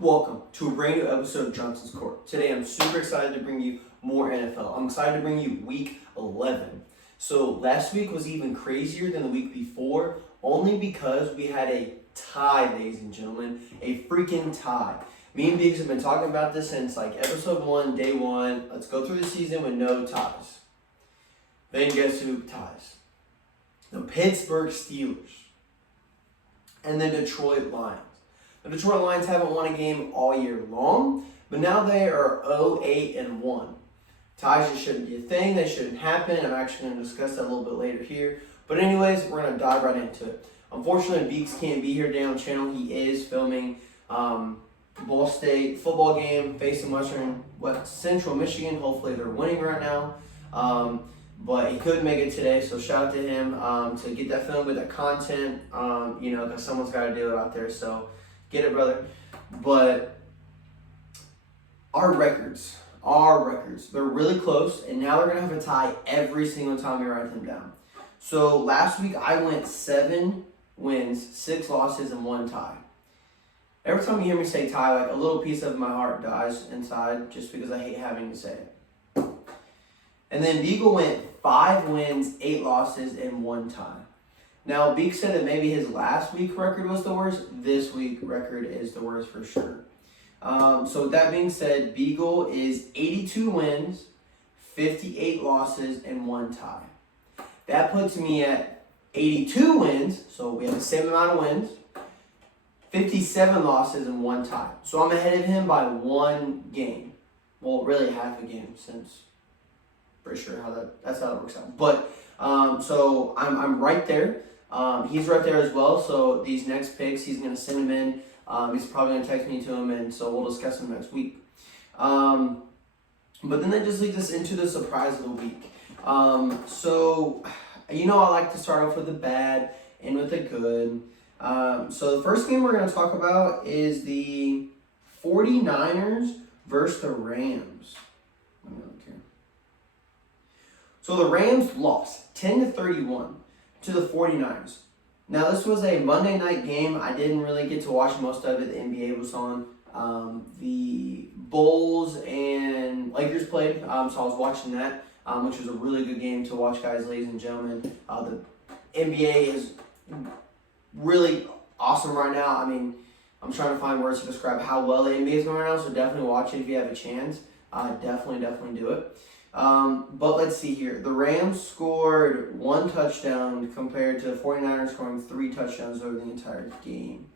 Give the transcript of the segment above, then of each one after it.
Welcome to a brand new episode of Johnson's Court. Today I'm super excited to bring you more NFL. I'm excited to bring you week 11. So last week was even crazier than the week before, only because we had a tie, ladies and gentlemen. A freaking tie. Me and Biggs have been talking about this since like episode 1, day 1. Let's go through the season with no ties. Then guess who ties? The Pittsburgh Steelers and the Detroit Lions. The Detroit Lions haven't won a game all year long, but now they are 0-8-1. Ties just shouldn't be a thing. They shouldn't happen. I'm actually going to discuss that a little bit later here. But anyways, we're going to dive right into it. Unfortunately, Beaks can't be here today on the channel. He is filming Ball State football game facing Central Michigan. Hopefully they're winning right now. But he couldn't make it today, so shout out to him to get that film with that content, because someone's got to do it out there. So get it, brother. But our records, they're really close, and now they're going to have a tie every single time we write them down. So last week I went 7 wins, 6 losses, and 1 tie. Every time you hear me say tie, like a little piece of my heart dies inside just because I hate having to say it. And then Beagle went 5 wins, 8 losses, and 1 tie. Now, Beak said that maybe his last week record was the worst. This week record is the worst for sure. So with that being said, Beagle is 82 wins, 58 losses, and 1 tie. That puts me at 82 wins, so we have the same amount of wins, 57 losses, and 1 tie. So I'm ahead of him by 1 game. Well, really half a game, since pretty sure that's how that works out. But so I'm right there. He's right there as well. So these next picks, he's gonna send them in. He's probably gonna text me to him, and so we'll discuss them next week. But then that just leads us into the surprise of the week. So I like to start off with the bad and with the good. So the first game we're gonna talk about is the 49ers versus the Rams. Let me look here. So the Rams lost 10-31 to the 49ers. Now this was a Monday night game. I didn't really get to watch most of it. The NBA was on. The Bulls and Lakers played, so I was watching that, which was a really good game to watch, guys, ladies and gentlemen. The NBA is really awesome right now. I mean, I'm trying to find words to describe how well the NBA is going right now, so definitely watch it if you have a chance. Definitely do it. But let's see here. The Rams scored 1 touchdown compared to the 49ers scoring 3 touchdowns over the entire game.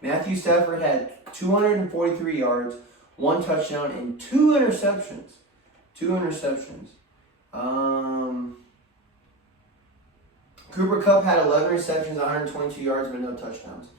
Matthew Stafford had 243 yards, 1 touchdown, and 2 interceptions. Cooper Kupp had 11 receptions, 122 yards, but no touchdowns.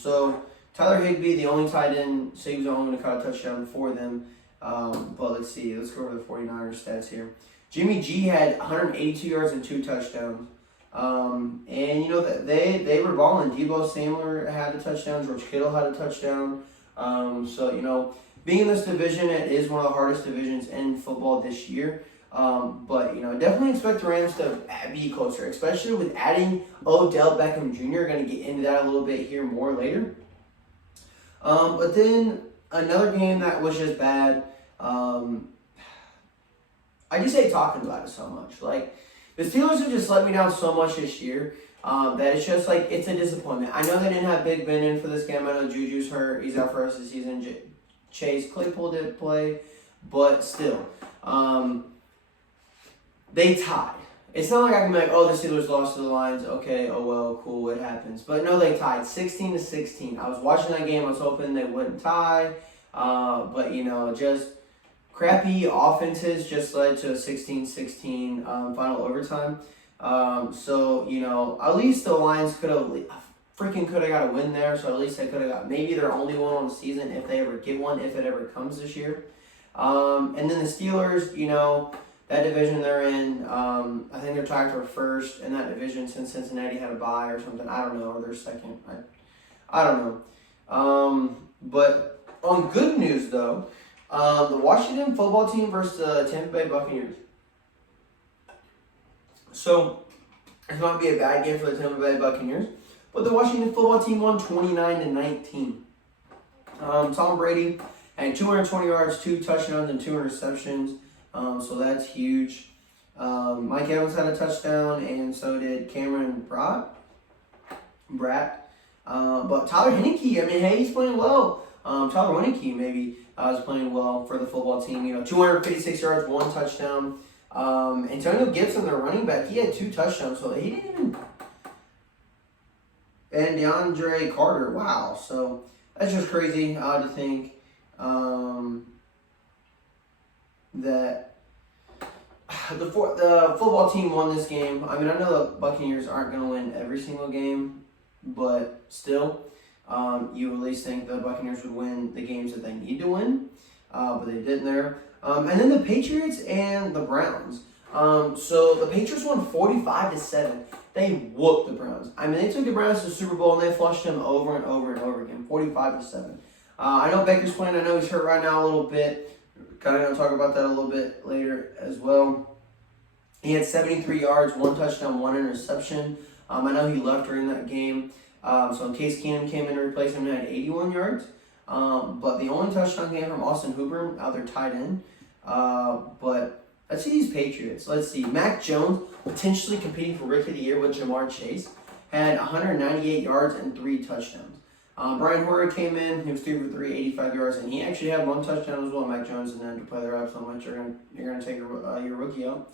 So Tyler Higbee, the only tight end, so he was only going to caught a touchdown for them. But let's see. Let's go over the 49ers stats here. Jimmy G had 182 yards and 2 touchdowns. And that they were balling. Deebo Samuel had a touchdown. George Kittle had a touchdown. So being in this division, it is one of the hardest divisions in football this year. But definitely expect the Rams to be closer, especially with adding Odell Beckham Jr. Going to get into that a little bit here more later. But then another game that was just bad. I just hate talking about it so much. Like, the Steelers have just let me down so much this year that it's just like, it's a disappointment. I know they didn't have Big Ben in for this game. I know Juju's hurt. He's out for the rest of the season. Chase Claypool didn't play. But still, they tied. It's not like I can be like, oh, the Steelers lost to the Lions. Okay, oh well, cool, it happens. But no, they tied 16-16. I was watching that game. I was hoping they wouldn't tie. But just crappy offenses just led to a 16-16 final overtime. So at least the Lions could have got a win there. So at least they could have got maybe their only one on the season if they ever get one, if it ever comes this year. And then the Steelers, that division they're in, I think they're tied for first in that division since Cincinnati had a bye or something. I don't know, or they're second. I don't know. But on good news, though, the Washington football team versus the Tampa Bay Buccaneers. So, it might be a bad game for the Tampa Bay Buccaneers, but the Washington football team won 29-19. Tom Brady had 220 yards, 2 touchdowns, and 2 interceptions. So that's huge. Mike Evans had a touchdown, and so did Cameron Bratt. But Tyler Heineke, I mean, hey, he's playing well. Tyler Heineke maybe is playing well for the football team. 256 yards, 1 touchdown. Antonio Gibson, their running back, he had 2 touchdowns, so he didn't even. And DeAndre Carter, wow. So that's just crazy to think that the football team won this game. I mean, I know the Buccaneers aren't going to win every single game, but still, you at least think the Buccaneers would win the games that they need to win, but they didn't there. And then the Patriots and the Browns. So the Patriots won 45-7. They whooped the Browns. I mean, they took the Browns to the Super Bowl and they flushed them over and over and over again, 45-7. I know Baker's playing. I know he's hurt right now a little bit. Kind of going to talk about that a little bit later as well. He had 73 yards, 1 touchdown, 1 interception. I know he left during that game. So in case Keenum came in to replace him, he had 81 yards. But the only touchdown came from Austin Hooper, their tight end. But let's see these Patriots. Let's see. Mac Jones, potentially competing for Rookie of the Year with Jamar Chase, had 198 yards and 3 touchdowns. Brian Hoyer came in. He was 3 for 3, 85 yards, and he actually had 1 touchdown as well. Mac Jones and then to play the reps so much, you're gonna take your rookie out.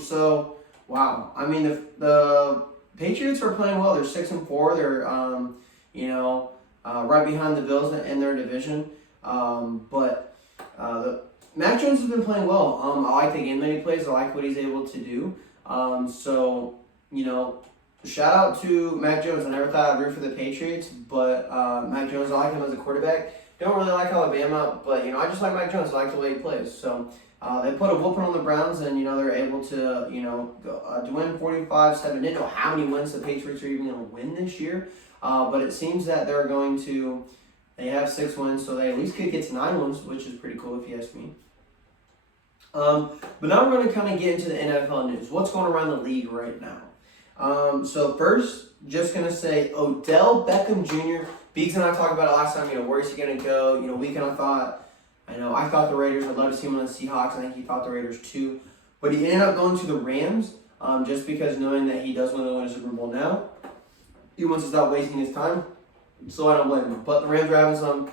So wow. I mean the Patriots are playing well. They're 6-4. They're right behind the Bills in their division. But Mac Jones has been playing well. I like the game that he plays. I like what he's able to do. Shout out to Mac Jones. I never thought I'd root for the Patriots, but Mac Jones, I like him as a quarterback. Don't really like Alabama, but I just like Mac Jones. I like the way he plays. So they put a whooping on the Browns, and they're able to to win 45-7. Didn't know how many wins the Patriots are even going to win this year, but it seems that they're going to. They have 6 wins, so they at least could get to 9 wins, which is pretty cool if you ask me. But now we're going to kind of get into the NFL news. What's going around the league right now? So first, just going to say Odell Beckham Jr. Beeks and I talked about it last time. Where is he going to go? Weekend I thought the Raiders. I'd love to see him on the Seahawks. I think he thought the Raiders too. But he ended up going to the Rams just because knowing that he does want to win a Super Bowl now. He wants to stop wasting his time. So I don't blame him. But the Rams are having some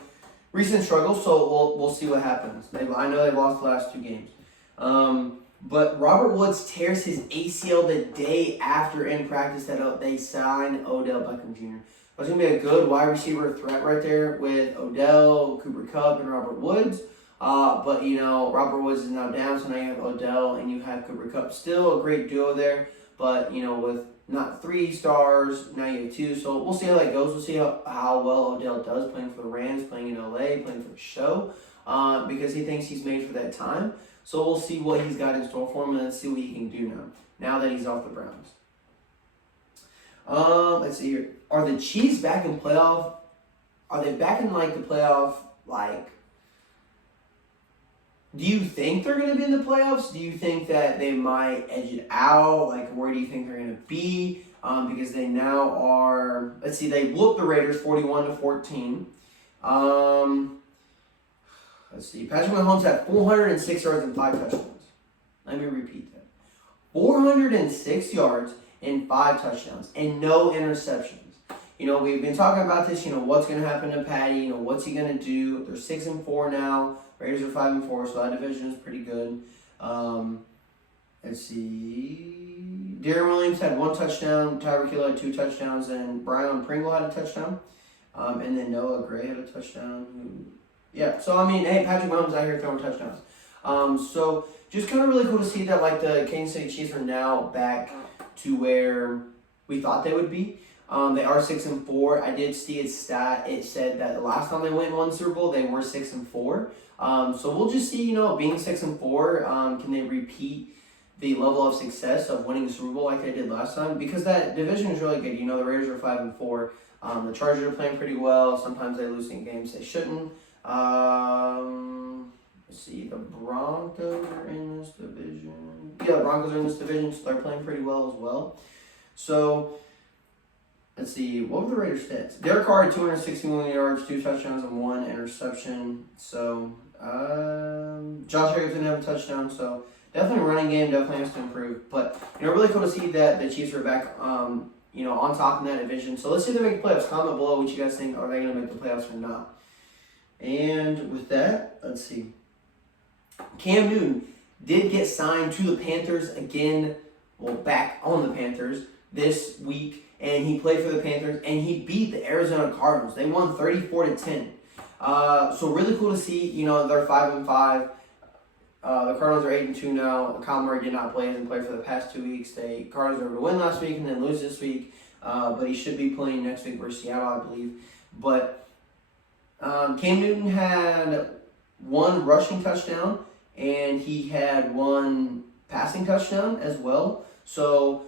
recent struggles, so we'll see what happens. I know they've lost the last 2 games. But Robert Woods tears his ACL the day after in practice that they signed Odell Beckham Jr. That's going to be a good wide receiver threat right there with Odell, Cooper Kupp, and Robert Woods. But Robert Woods is now down, so now you have Odell and you have Cooper Kupp. Still a great duo there, but with not 3 stars, now you have 2. So we'll see how that goes. We'll see how well Odell does playing for the Rams, playing in LA, playing for the show, because he thinks he's made for that time. So we'll see what he's got in store for him, and let's see what he can do now that he's off the Browns. Let's see here. Are the Chiefs back in playoff? Are they back in the playoff? Do you think they're going to be in the playoffs? Do you think that they might edge it out? Where do you think they're going to be? Because they now are. Let's see. They whooped the Raiders 41-14. Let's see. Patrick Mahomes had 406 yards and 5 touchdowns. Let me repeat that. 406 yards and 5 touchdowns and no interceptions. We've been talking about this. What's going to happen to Patty? What's he going to do? They're 6-4 now. Raiders are 5-4, so that division is pretty good. Let's see. Darren Williams had 1 touchdown. Tyreek Hill had 2 touchdowns, and Brian Pringle had a touchdown. And then Noah Gray had a touchdown. Yeah, so hey, Patrick Mahomes out here throwing touchdowns. So just kind of really cool to see that the Kansas City Chiefs are now back to where we thought they would be. They are 6-4. I did see its stat. It said that the last time they went and won the Super Bowl, they were 6-4. So we'll just see, being 6-4, can they repeat the level of success of winning the Super Bowl like they did last time? Because that division is really good. The Raiders are 5-4. The Chargers are playing pretty well. Sometimes they lose in games they shouldn't. Let's see, the Broncos are in this division. Yeah, the Broncos are in this division, so they're playing pretty well as well. So let's see, what were the Raiders' stats? Derek Carr had 261 yards, 2 touchdowns, and 1 interception. So, Josh Jacobs didn't have a touchdown, so definitely running game definitely has to improve. But, really cool to see that the Chiefs are back, on top in that division. So let's see if they make the playoffs. Comment below what you guys think. Are they going to make the playoffs or not? And with that, let's see. Cam Newton did get signed to the Panthers again, back on the Panthers this week, and he played for the Panthers, and he beat the Arizona Cardinals. They won 34-10. So really cool to see, they're 5-5. The Cardinals are 8-2 now. Kyle Murray did not play, hasn't played for the past 2 weeks. The Cardinals were able to win last week and then lose this week, but he should be playing next week versus Seattle, I believe. But Cam Newton had 1 rushing touchdown, and he had 1 passing touchdown as well. So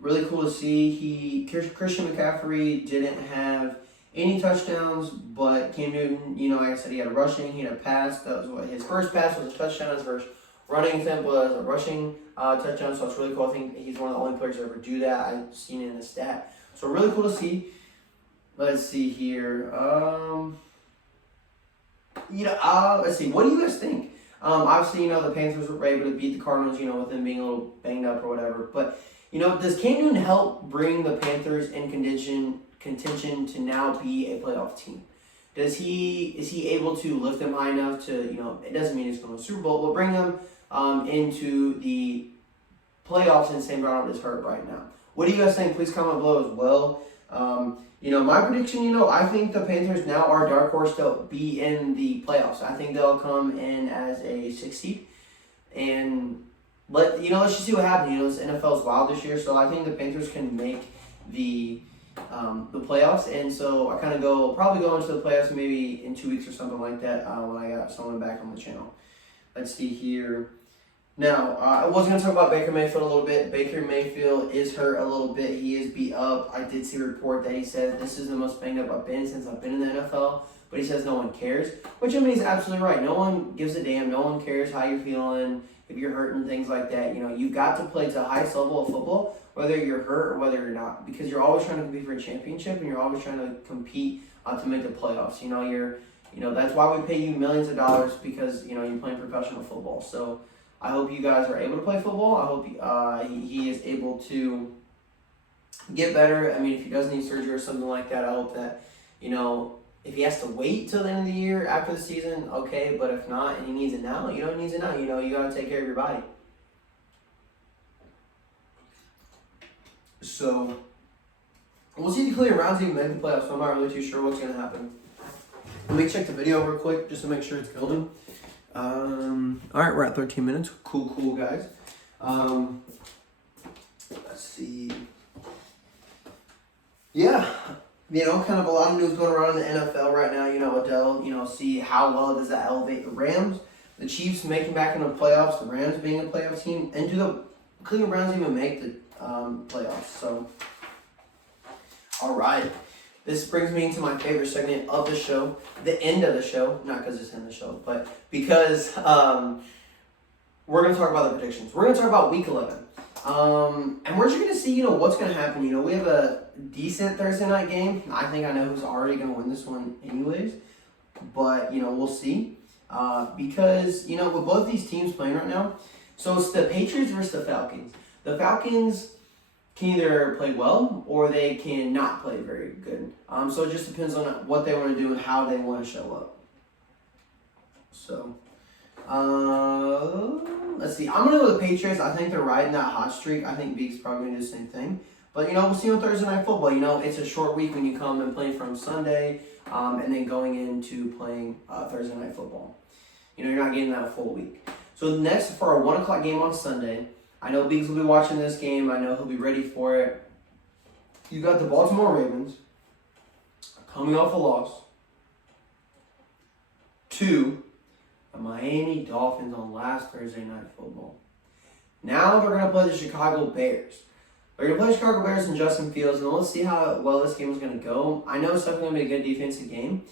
really cool to see. Christian McCaffrey didn't have any touchdowns, but Cam Newton, like I said, he had a rushing, he had a pass. That was what his first pass was a touchdown. His first running attempt was a rushing touchdown. So it's really cool. I think he's one of the only players to ever do that. I've seen it in the stat. So really cool to see. Let's see here. Let's see. What do you guys think? Obviously, the Panthers were able to beat the Cardinals, with them being a little banged up or whatever. But, does Cam Newton help bring the Panthers in contention to now be a playoff team? Is he able to lift them high enough to, it doesn't mean he's going to the Super Bowl, but bring them into the playoffs and Sam Darnold is hurt right now? What do you guys think? Please comment below as well. My prediction, I think the Panthers now are a dark horse to be in the playoffs. I think they'll come in as a 6th seed. And let's just see what happens. This NFL is wild this year, so I think the Panthers can make the playoffs. And so I kind of probably go into the playoffs maybe in 2 weeks or something like that when I got someone back on the channel. Let's see here. Now, I was going to talk about Baker Mayfield a little bit. Baker Mayfield is hurt a little bit. He is beat up. I did see a report that he said this is the most banged up I've been since I've been in the NFL. But he says no one cares, which he's absolutely right. No one gives a damn. No one cares how you're feeling, if you're hurt and things like that. You've got to play to the highest level of football, whether you're hurt or whether you're not, because you're always trying to compete for a championship and you're always trying to compete to make the playoffs. That's why we pay you millions of dollars, because you're playing professional football. So I hope you guys are able to play football. I hope he is able to get better. If he does need surgery or something like that, I hope that, if he has to wait till the end of the year after the season, okay. But if not, and he needs it now, he needs it now. You got to take care of your body. So we'll see the Cleveland Browns even make the playoffs. So I'm not really too sure what's going to happen. Let me check the video real quick just to make sure it's building. All right, we're at 13 minutes. Cool, guys. Let's see. Yeah, kind of a lot of news going around in the NFL right now. Odell, see how well does that elevate the Rams, the Chiefs making back in the playoffs, the Rams being a playoff team, and do the Cleveland Browns even make the playoffs? So, all right. This brings me to my favorite segment of the show, the end of the show. Not because it's in the show, but because we're going to talk about the predictions. We're going to talk about Week 11. And we're just going to see, what's going to happen. We have a decent Thursday night game. I think I know who's already going to win this one anyways. But, we'll see. Because, with both these teams playing right now, so it's the Patriots versus the Falcons. The Falcons can either play well or they can not play very good. So it just depends on what they want to do and how they want to show up. So, let's see. I'm going to go with the Patriots. I think they're riding that hot streak. I think Beak's probably going to do the same thing. But, we'll see on Thursday Night Football. It's a short week when you come and play from Sunday and then going into playing Thursday Night Football. You're not getting that a full week. So next, for our 1 o'clock game on Sunday, I know Biggs will be watching this game. I know he'll be ready for it. You got the Baltimore Ravens coming off a loss to the Miami Dolphins on last Thursday Night Football. Now they're going to play the Chicago Bears. They're going to play the Chicago Bears and Justin Fields, and let's see how well this game is going to go. I know it's definitely going to be a good defensive game.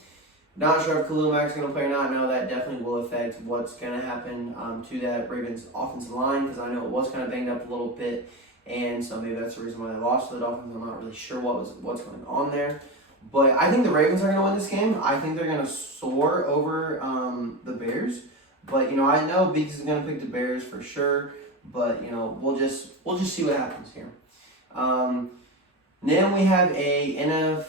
Not sure if Khalil Mack's going to play or not. I know that definitely will affect what's going to happen to that Ravens offensive line, because I know it was kind of banged up a little bit and so maybe that's the reason why they lost to the Dolphins. I'm not really sure what's going on there. But I think the Ravens are going to win this game. I think they're going to soar over the Bears. But, I know Beaks is going to pick the Bears for sure. But, we'll just see what happens here. Then we have a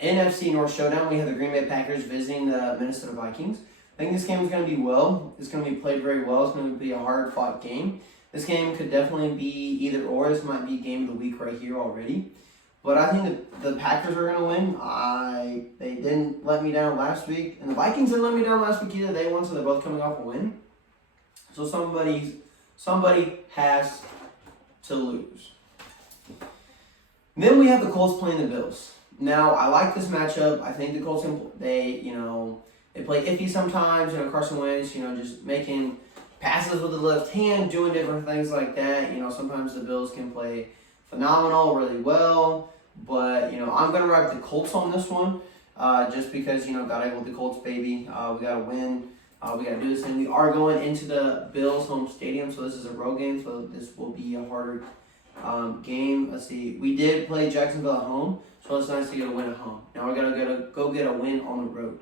NFC North showdown. We have the Green Bay Packers visiting the Minnesota Vikings. I think this game is going to be it's going to be played very well. It's going to be a hard-fought game. This game could definitely be either or. This might be game of the week right here already. But I think the Packers are going to win. They didn't let me down last week. And the Vikings didn't let me down last week either. They won, so they're both coming off a win. So somebody has to lose. Then we have the Colts playing the Bills. Now, I like this matchup. I think the Colts, they play iffy sometimes. Carson Wentz, just making passes with the left hand, doing different things like that. Sometimes the Bills can play phenomenal, really well. But, I'm going to ride the Colts on this one just because, got to go with the Colts, baby. We got to win. We got to do this thing. We are going into the Bills' home stadium, so this is a road game, so this will be a harder game. Let's see. We did play Jacksonville at home, so it's nice to get a win at home. Now we're going to go get a win on the road.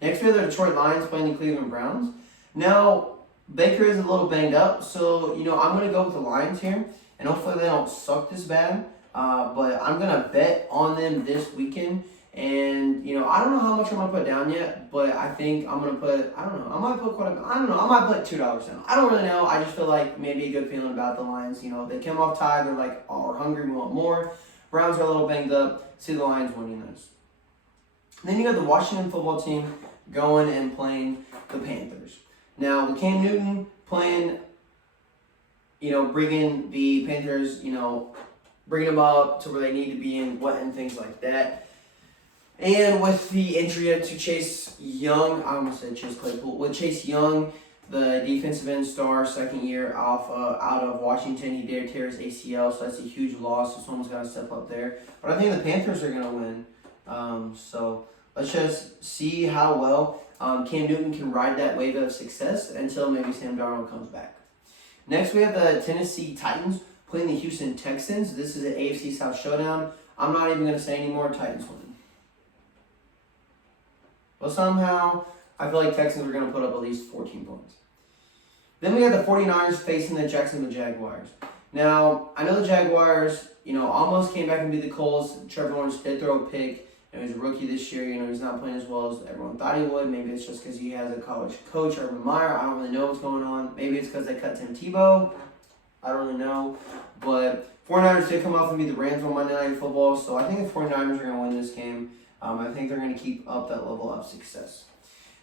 Next, we have the Detroit Lions playing the Cleveland Browns. Now, Baker is a little banged up, so, I'm going to go with the Lions here, and hopefully they don't suck this bad. But I'm going to bet on them this weekend. And, I don't know how much I'm going to put down yet, but I think I'm going to put, I might put $2 down. I don't really know. I just feel like maybe a good feeling about the Lions. They came off tied. They're like, oh, we're hungry. We want more. Browns are a little banged up. See the Lions winning this. Then you got the Washington football team going and playing the Panthers. Now, with Cam Newton playing, bringing the Panthers, bringing them up to where they need to be and things like that. And with the injury to Chase Young, I almost said Chase Claypool. With Chase Young, the defensive end star, second year out of Washington, he did tear his ACL, so that's a huge loss. So someone's got to step up there. But I think the Panthers are going to win. So let's just see how well Cam Newton can ride that wave of success until maybe Sam Darnold comes back. Next, we have the Tennessee Titans playing the Houston Texans. This is an AFC South showdown. I'm not even going to say anymore. Titans win. But somehow, I feel like Texans are going to put up at least 14 points. Then we have the 49ers facing the Jacksonville Jaguars. Now, I know the Jaguars, almost came back and beat the Colts. Trevor Lawrence did throw a pick. He's a rookie this year. He's not playing as well as everyone thought he would. Maybe it's just because he has a college coach, Urban Meyer. I don't really know what's going on. Maybe it's because they cut Tim Tebow. I don't really know. But 49ers did come off and beat the Rams on Monday Night Football. So I think the 49ers are going to win this game. I think they're going to keep up that level of success.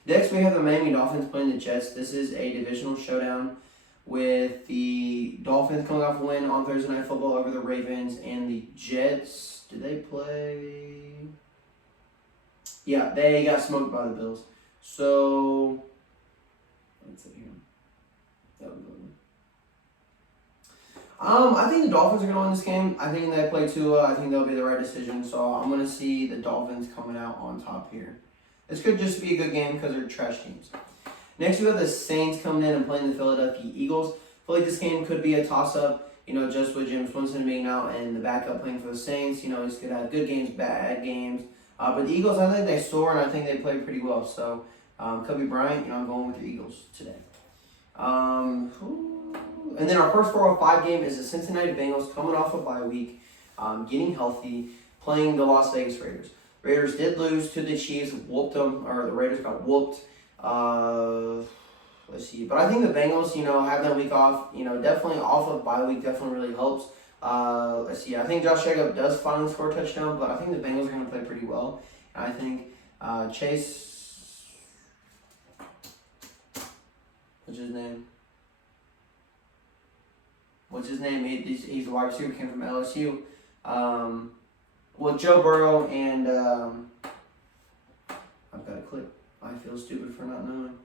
Next, we have the Miami Dolphins playing the Jets. This is a divisional showdown with the Dolphins coming off a win on Thursday Night Football over the Ravens, and the Jets, did they play? Yeah, they got smoked by the Bills. So, let's see here. I think the Dolphins are going to win this game. I think they play Tua. I think that'll be the right decision. So I'm going to see the Dolphins coming out on top here. This could just be a good game because they're trash teams. Next, we have the Saints coming in and playing the Philadelphia Eagles. I feel like this game could be a toss-up, just with James Winston being out and the backup playing for the Saints. He's going to have good games, bad games. But the Eagles, I think they soar, and I think they play pretty well. So, Kobe Bryant, I'm going with the Eagles today. And then our first 405 game is the Cincinnati Bengals coming off a bye week, getting healthy, playing the Las Vegas Raiders. Raiders did lose to the Chiefs, whooped them, or the Raiders got whooped. Let's see. But I think the Bengals, having that week off, definitely off of bye week definitely really helps. Let's see. I think Josh Jacobs does finally score a touchdown, but I think the Bengals are going to play pretty well. And I think Chase, what's his name? He's the wide receiver, came from LSU. With Joe Burrow and I've got a clip. I feel stupid for not knowing.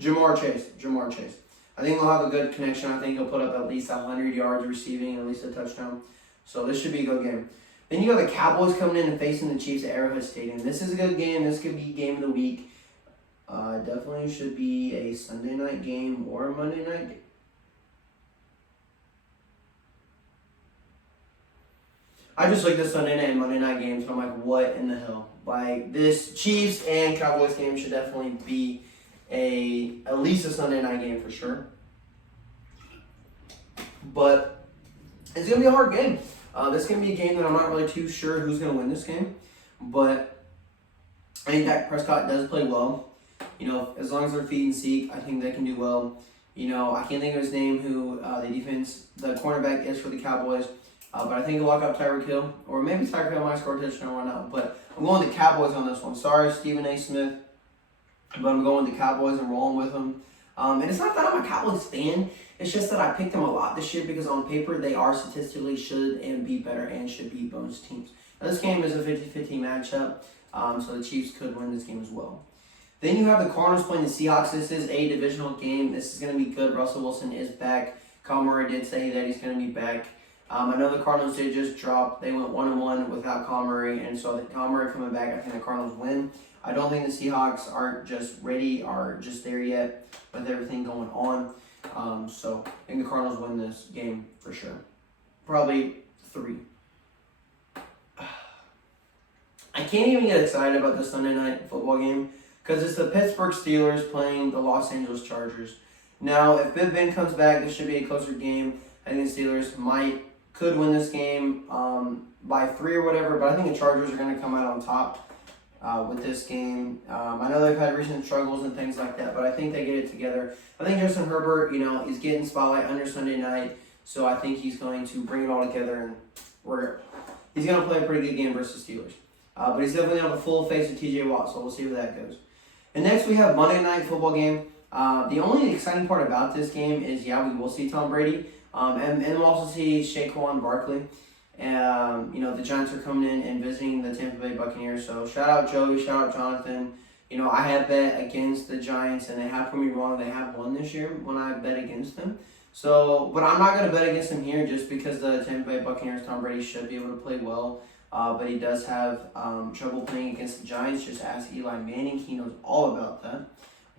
Jamar Chase. I think they'll have a good connection. I think he'll put up at least 100 yards receiving, at least a touchdown. So this should be a good game. Then you got the Cowboys coming in and facing the Chiefs at Arrowhead Stadium. This is a good game. This could be game of the week. Definitely should be a Sunday night game or a Monday night game. I just looked at Sunday night and Monday night games, and I'm like, what in the hell? Like, this Chiefs and Cowboys game should definitely be at least a Sunday night game for sure. But it's going to be a hard game. This is going to be a game that I'm not really too sure who's going to win this game. But I think Dak Prescott does play well. You know, as long as they're feed and seek, I think they can do well. You know, I can't think of his name, who the cornerback is for the Cowboys. But I think he'll lock up Tyreek Hill. Or maybe Tyreek Hill might score a touchdown, why not? But I'm going with the Cowboys on this one. Sorry, Stephen A. Smith. But I'm going with the Cowboys and rolling with them. And it's not that I'm a Cowboys fan. It's just that I picked them a lot this year because on paper they are statistically should and be better and should beat most teams. Now, this game is a 50-50 matchup. So the Chiefs could win this game as well. Then you have the Cardinals playing the Seahawks. This is a divisional game. This is going to be good. Russell Wilson is back. Kyle Murray did say that he's going to be back. I know the Cardinals did just drop. They went 1-1 without Kyle Murray, and so Kyle Murray coming back, I think the Cardinals win. I don't think the Seahawks are just ready, are just there yet with everything going on. So I think the Cardinals win this game for sure. Probably 3. I can't even get excited about the Sunday night football game because it's the Pittsburgh Steelers playing the Los Angeles Chargers. Now, if Big Ben comes back, this should be a closer game. I think the Steelers could win this game by 3 or whatever, but I think the Chargers are going to come out on top with this game. I know they've had recent struggles and things like that, but I think they get it together. I think Justin Herbert, you know, is getting spotlight under Sunday night, so I think he's going to bring it all together, and he's going to play a pretty good game versus Steelers. But he's definitely on the full face of TJ Watt, so we'll see where that goes. And next we have Monday night football game. The only exciting part about this game is, we will see Tom Brady. And we'll also see Saquon Barkley. You know, the Giants are coming in and visiting the Tampa Bay Buccaneers. So shout out Joey, shout out Jonathan. You know, I have bet against the Giants, and they have proved me wrong. They have won this year when I bet against them. So, but I'm not going to bet against them here just because the Tampa Bay Buccaneers, Tom Brady should be able to play well. But he does have trouble playing against the Giants. Just ask Eli Manning. He knows all about that.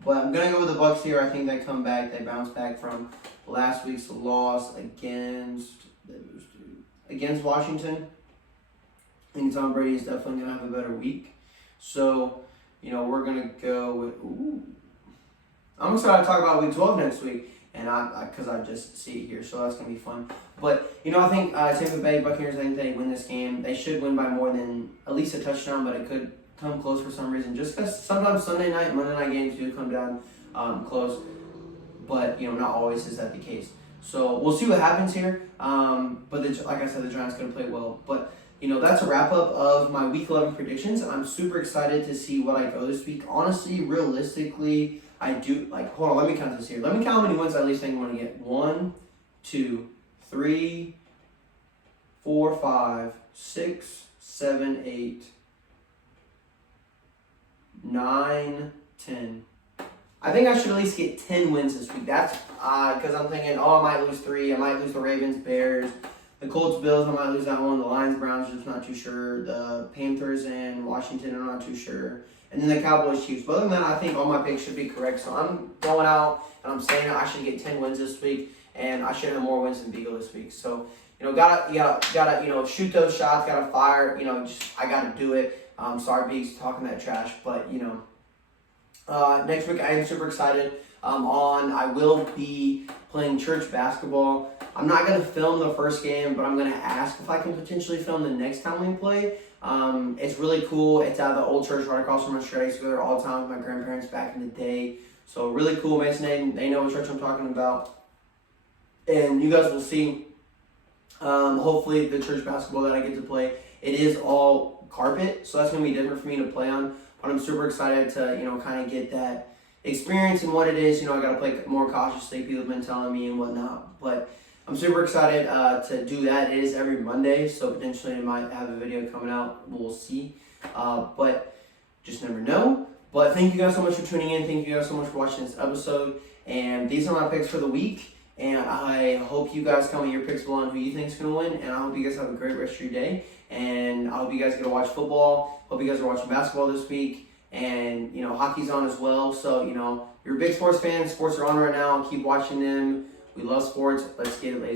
But I'm going to go with the Bucs here. I think they come back. They bounce back from last week's loss against Washington. I think Tom Brady is definitely going to have a better week. So, you know, we're going to go with... I'm excited to talk about Week 12 next week. And because I just see it here, so that's going to be fun. But, you know, I think Tampa Bay Buccaneers, I think they win this game. They should win by more than at least a touchdown, but it could come close for some reason. Just because sometimes Sunday night and Monday night games do come down close. But, you know, not always is that the case. So we'll see what happens here. But like I said, the Giants going to play well. But, you know, that's a wrap-up of my Week 11 predictions. I'm super excited to see what I go this week. Honestly, realistically, I do, hold on, let me count this here. Let me count how many wins I at least think I'm going to get. 1, 2, 3, 4, 5, 6, 7, 8, 9, 10. I think I should at least get 10 wins this week. That's because I'm thinking, I might lose 3. I might lose the Ravens, Bears, the Colts, Bills. I might lose that one. The Lions, Browns, just not too sure. The Panthers and Washington, I'm not too sure. And then the Cowboys, Chiefs. But other than that, I think all my picks should be correct. So I'm going out and I'm saying I should get 10 wins this week, and I should have more wins than Beagle this week. So, you know, gotta you know, shoot those shots, gotta fire. You know, I gotta do it. Sorry, Beaks, talking that trash, but you know, next week I am super excited. I will be playing church basketball. I'm not gonna film the first game, but I'm gonna ask if I can potentially film the next time we play. It's really cool. It's at the old church right across from Australia. I used to go there all the time with my grandparents back in the day. So really cool. Mason, they know what church I'm talking about. And you guys will see, hopefully, the church basketball that I get to play. It is all carpet, so that's going to be different for me to play on. But I'm super excited to, you know, kind of get that experience and what it is. You know, I got to play more cautiously. People have been telling me and whatnot. But I'm super excited to do that. It is every Monday, so potentially I might have a video coming out. We'll see. But just never know. But thank you guys so much for tuning in. Thank you guys so much for watching this episode. And these are my picks for the week. And I hope you guys comment your picks below on who you think is going to win. And I hope you guys have a great rest of your day. And I hope you guys get to watch football. Hope you guys are watching basketball this week. and hockey's on as well. So you're a big sports fan. Sports are on right now. Keep watching them. We love sports. Let's get it, ladies.